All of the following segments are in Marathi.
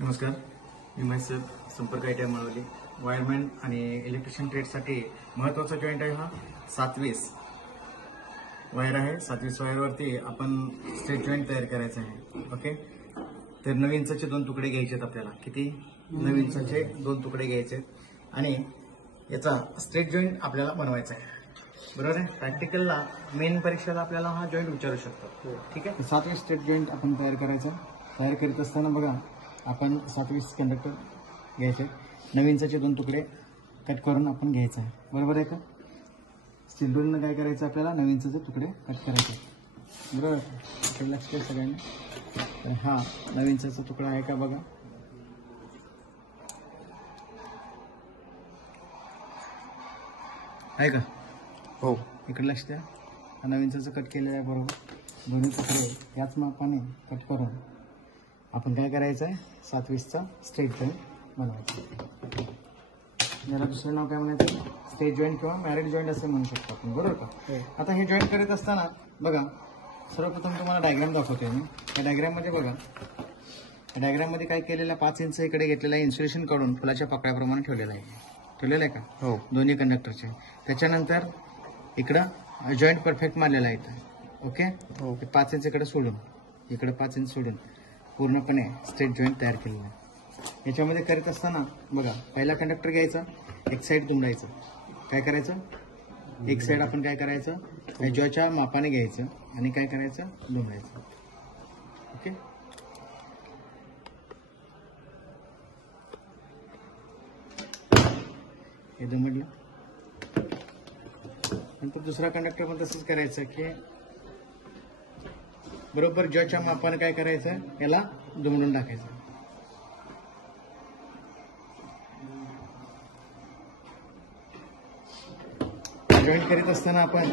नमस्कार, मी महेश संपर्क ITI माळवली. वायरमॅन आणि इलेक्ट्रिशियन ट्रेडसाठी महत्त्वाचा जॉईंट आहे हा 27 वायर आहे. 27 वायरवरती आपण स्ट्रेट जॉईंट तयार करायचा आहे. ओके, तर 9 इंचाचे 2 तुकडे घ्यायचे आहेत आपल्याला. किती? 9 इंचाचे 2 तुकडे घ्यायचे आहेत आणि याचा स्ट्रेट जॉईंट आपल्याला बनवायचा आहे. बरोबर आहे. प्रॅक्टिकलला मेन परीक्षेला आपल्याला हा जॉईंट विचारू शकतो. ठीक आहे. 27 स्ट्रेट जॉईंट आपण तयार करायचा. तयार करीत असताना बघा, आपण 27 कंडक्टर घ्यायचे. 9 इंचाचे 2 तुकडे कट करून आपण घ्यायचा आहे. बरोबर आहे का? स्टील रूलनं काय करायचं आपल्याला? 9 इंचाचे तुकडे कट करायचे. बरोबर, हे लक्ष द्या सगळ्यांनी. तर हा 9 इंचाचा तुकडा आहे का बघा. आहे का? हो. इकडे लक्ष द्या. हा 9 इंचाचा कट केलेला आहे. बरोबर, दोन्ही तुकडे याच मापाने कट करून आपण काय करायचं आहे? 27चा स्ट्रेट जॉईंट बनवायचा. याला दुसरं नाव काय म्हणायचं? स्ट्रेट जॉईंट किंवा मॅरिड जॉईंट असं म्हणू शकतो आपण. बरोबर का? आता हे जॉईंट करत असताना बघा, सर्वप्रथम तुम्हाला डायग्राम दाखवतोय मी. या डायग्राममध्ये बघा, या डायग्राममध्ये काय केलेलं आहे? 5 इंच इकडे घेतलेलं आहे, इन्सुलेशन काढून फुलाच्या पाकळ्याप्रमाणे ठेवलेलं आहे का? हो. दोन्ही कंडक्टरचे. त्याच्यानंतर इकडं जॉईंट परफेक्ट मारलेला आहे. ओके. हो. 5 इंच इकडे सोडून, इकडे 5 इंच सोडून पूर्णपणे स्ट्रेट जॉईंट तयार केलेला आहे. याच्यामध्ये करत असताना बघा, पहिला कंडक्टर घ्यायचा, एक साईड दुमडायचं. काय करायचं? एक साईड आपण काय करायचं? जॉच्या मापाने घ्यायचं आणि काय करायचं? दुमडायचं. ओके. हे दुमडलं. नंतर दुसरा कंडक्टर पण तसंच करायचं की बरोबर जॉच्या मापाने काय करायचं? याला दुमडून टाकायचं. जॉईंट करीत असताना आपण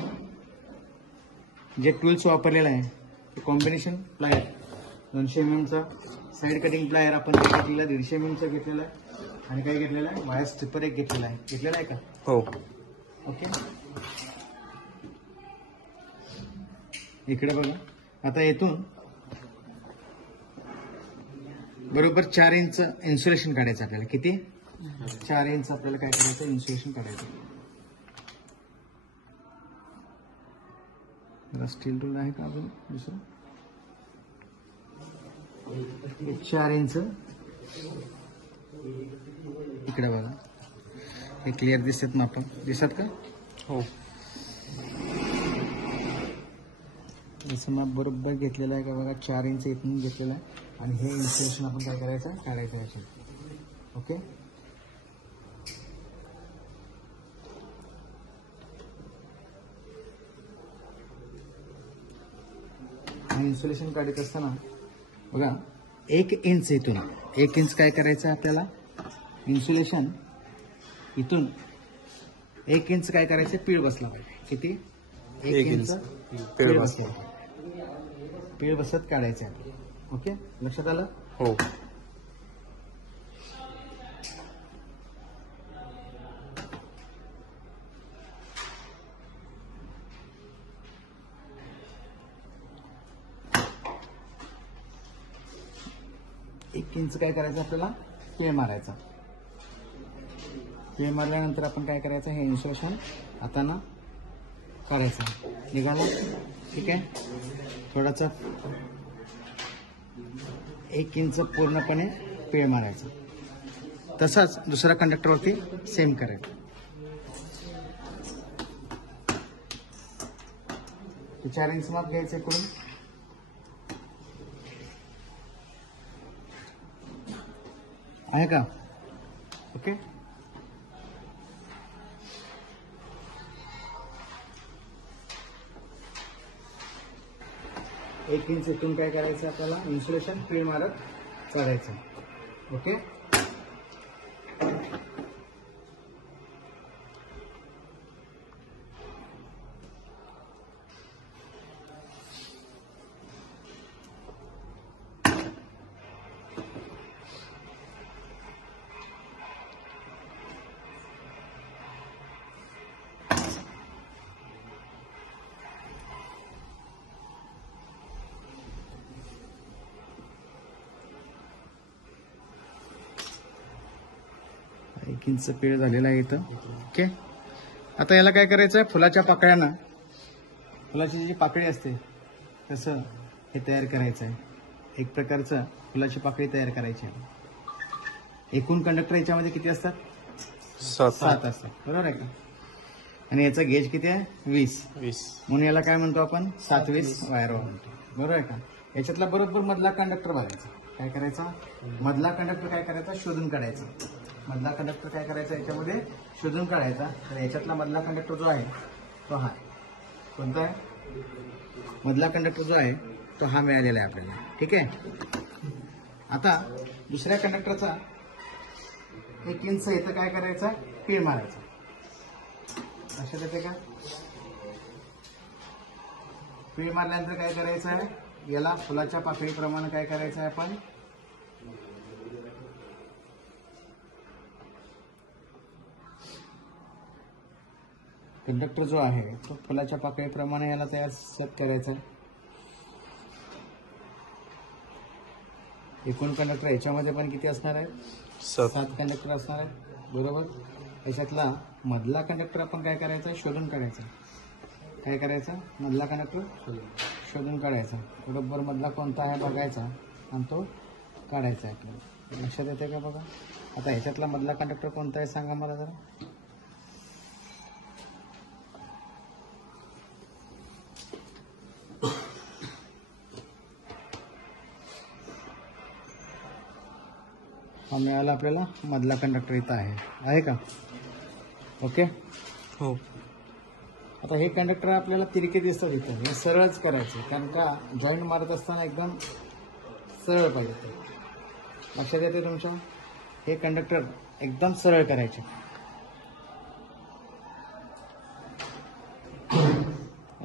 जे टूल्स वापरलेलं आहे ते कॉम्बिनेशन प्लायर, 200 mm चा साईड कटिंग प्लायर आपण घेतलेला, 150 mm चा घेतलेला आहे आणि काय घेतलेला आहे? वायर स्ट्रिपर एक घेतलेला आहे का? हो. ओके. इकडे बघा, आता येथून बरोबर 4 इंच इन्सुलेशन काढायचं आपल्याला. किती? 4 इंच आपल्याला काय करायचं? इन्सुलेशन काढायचं. स्टील रूल आहे का अजून दुसरं? 4 इंच इकडे बघा, हे क्लिअर दिसतात माप? दिसतात का? हो. जसं माप बरोबर घेतलेलं आहे का बघा. 4 इंच इथून घेतलेलं आहे आणि हे इन्सुलेशन आपण काय करायचं? काढायचं याच्यात. ओके. आणि इन्सुलेशन काढत असताना बघा, 1 इंच इथून, 1 इंच काय करायचं आपल्याला? इन्सुलेशन इथून 1 इंच काय करायचं? पीळ बसला पाहिजे. किती? 1 इंच पीळ बसला. पीळ बसत काढायचं आहे. ओके, लक्षात आलं? हो. एक इंच काय करायचं आपल्याला? पीळ मारायचा. पीळ मारल्यानंतर आपण काय करायचं? हे इन्सुलेशन हातानं काढायचं. निघालं? ठीक आहे. थोडासा 1 इंच पूर्णपणे पीळ मारायचं. तसंच दुसऱ्या कंडक्टरवरती सेम करायचं. 4 इंच माप घ्यायचं इकडून. आहे का? ओके. एक इंच इथून काय करायचं आपल्याला? इन्सुलेशन पीळ मारत काढायचं. ओके. 1 इंच पीळ झालेला आहे इथं. ओके. आता याला काय करायचं आहे, फुलाच्या पाकळ्यांना, फुलाची जी पाकळी असते तसं हे तयार करायचं आहे. एक प्रकारचं फुलाची पाकळी तयार करायची आहे. एकूण कंडक्टर याच्यामध्ये किती असतात? 7 असतात, बरोबर आहे का? आणि याचा गेज किती आहे? 20. म्हणून याला काय म्हणतो आपण? 720 वायर म्हणतो, बरोबर आहे का? याच्यातला बरोबर मधला कंडक्टर बघायचा. काय करायचा? मधला कंडक्टर काय करायचा? शोधून काढायचा. मधला कंडक्टर काय करायचा? याच्यामध्ये शोधून काढायचा. तर याच्यातला मधला कंडक्टर जो आहे तो हा. कोणता आहे? मधला कंडक्टर जो आहे तो हा मिळालेला आहे आपल्याला. ठीक आहे. आता दुसऱ्या कंडक्टरचा 1 इंच इथं काय करायचा? पीळ मारायचा. लक्षात येते का? पीळ मारल्यानंतर काय करायचं आहे? याला फुलाच्या पाकळीप्रमाणे काय करायचं आहे आपण? कंडक्टर जो आहे तो फुलाच्या पाकळीप्रमाणे याला तयार सेट करायचा आहे. एकूण कंडक्टर याच्यामध्ये पण किती असणार आहे? 7 कंडक्टर असणार आहे, बरोबर. याच्यातला मधला कंडक्टर आपण काय करायचा? शोधून काढायचा. काय करायचं? मधला कंडक्टर शोधून काढायचा. बरोबर मधला कोणता आहे बघायचा आणि तो काढायचा आहे आपल्याला. लक्षात येते का बघा? आता ह्याच्यातला मधला कंडक्टर कोणता आहे सांगा मला जरा. हा मिळाला आपल्याला मधला कंडक्टर इथं आहे का? ओके. हो. आता हे कंडक्टर आपल्याला तिरके दिसतात इथं. हे सरळच करायचे, कारण का जॉईंट मारत असताना एकदम सरळ पाहिजे ते. लक्षात येते तुमच्या? हे कंडक्टर एकदम सरळ करायचे.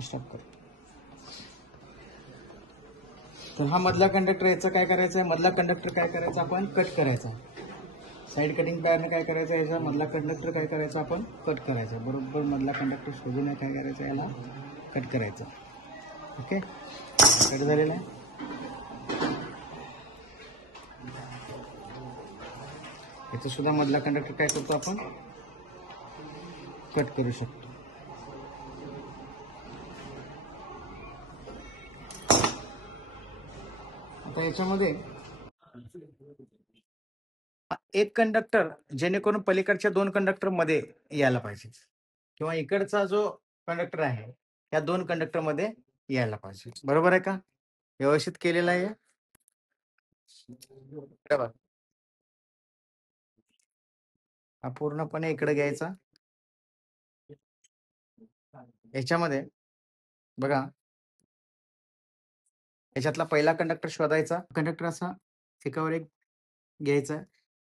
स्टॉप कर. तर हा मधला कंडक्टर, याचं काय करायचं आहे? मधला कंडक्टर काय करायचा आपण? कट करायचा. साईड कटिंग प्लायरने काय करायचं? याचा मधला कंडक्टर काय करायचा? आपण कट करायचा. बरोबर मधला कंडक्टर शोधून काय करायचं? याला कट करायचं. ओके. कट झालेला आहे. याचा सुद्धा मधला कंडक्टर काय करतो आपण? कट करू शकतो. आता याच्यामध्ये एक कंडक्टर जेणेकरून पलीकडच्या 2 कंडक्टर मध्ये यायला पाहिजे, किंवा इकडचा जो कंडक्टर आहे या 2 कंडक्टर मध्ये यायला पाहिजे, बरोबर आहे का? व्यवस्थित केलेलं आहे. हा पूर्णपणे इकडे घ्यायचा. याच्यामध्ये बघा, याच्यातला पहिला कंडक्टर शोधायचा. कंडक्टर असा एकावर एक घ्यायचा.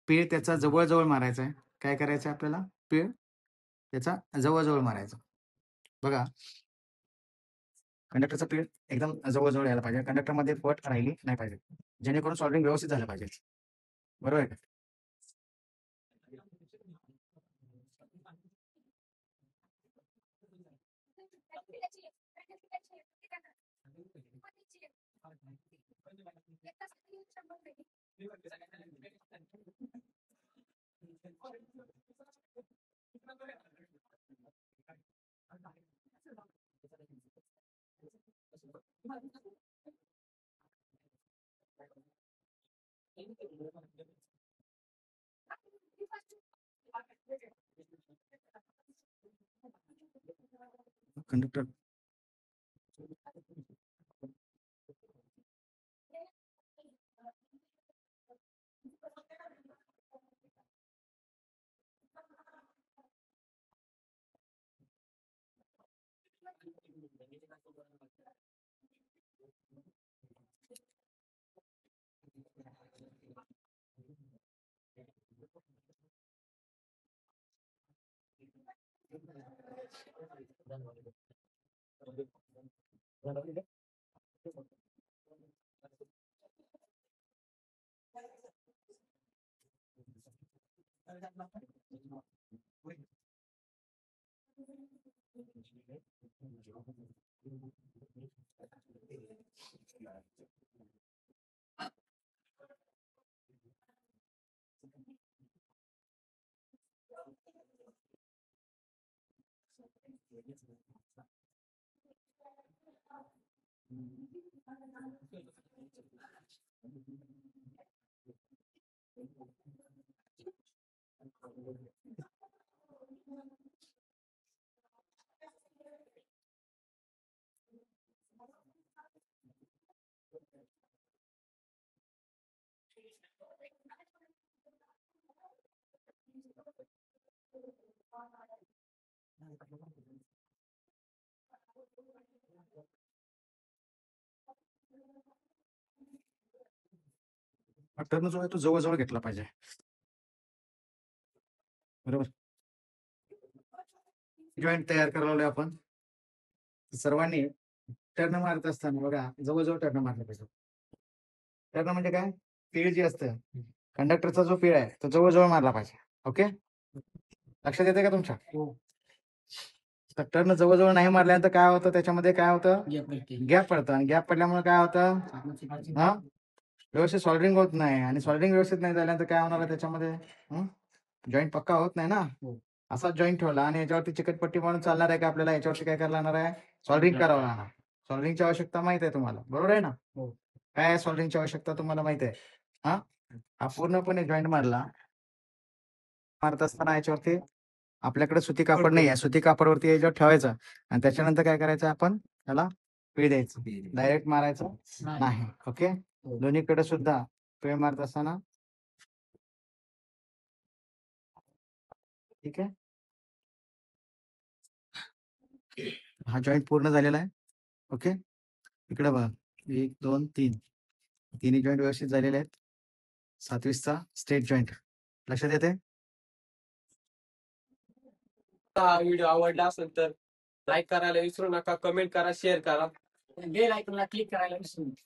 पीळ त्याचा जवळजवळ मारायचा आहे. काय करायचं आहे आपल्याला? पीळ त्याचा जवळजवळ मारायचा. बघा, कंडक्टरचा पीळ एकदम जवळजवळ यायला पाहिजे. कंडक्टरमध्ये फट राहिली नाही पाहिजे, जेणेकरून सॉल्डरिंग व्यवस्थित झालं पाहिजे, बरोबर आहे का? कंडक्टर टर्न जो आहे तो जवळजवळ घेतला पाहिजे, बरोबर. जॉईंट तयार करायला आपण सर्वांनी टर्न मारत असताना बघा जवळजवळ टर्न मारलं पाहिजे. टर्न म्हणजे काय, पीळ जी असतं कंडक्टरचा जो पीळ आहे तो जवळजवळ मारला पाहिजे. ओके, लक्षात येते का तुमच्या? तर टर्न जवळजवळ नाही मारल्यानंतर काय होतं, त्याच्यामध्ये काय होतं, गॅप पडतं. आणि गॅप पडल्यामुळे काय होतं, हा व्यवस्थित सॉल्डरिंग होत नाही. आणि सॉल्डरिंग व्यवस्थित नाही झाल्यानंतर काय होणार आहे त्याच्यामध्ये, जॉईंट पक्का होत नाही ना. असा जॉईंट ठेवला आणि याच्यावरती चिकटपट्टी म्हणून चालणार आहे का आपल्याला, याच्यावरती काय करायला लागणार आहे, सॉल्डरिंग करावं लागणार. सॉल्डरिंगची आवश्यकता माहित आहे तुम्हाला, बरोबर आहे ना. काय सॉल्डरिंगची आवश्यकता तुम्हाला माहित आहे. हा पूर्णपणे जॉईंट मारत असताना याच्यावरती आपल्याकडे सुती कापड नाही आहे, सुती कापडवरती याच्यावर ठेवायचं आणि त्याच्यानंतर काय करायचं, आपण त्याला पीळ द्यायचं, डायरेक्ट मारायचं नाही. ओके, दोन्हीकडे सुद्धा पीळ मारत असताना, ठीक आहे. हा जॉईंट पूर्ण झालेला आहे. ओके, इकडे बघा 1 2 3 तिन्ही जॉईंट व्यवस्थित झालेले आहेत. 27चा स्ट्रेट जॉईंट लक्षात येते. हा व्हिडिओ आवडला असेल तर लाईक करायला विसरू नका, कमेंट करा, शेअर करा. बेल आयकॉनला क्लिक करायला विसरू नका.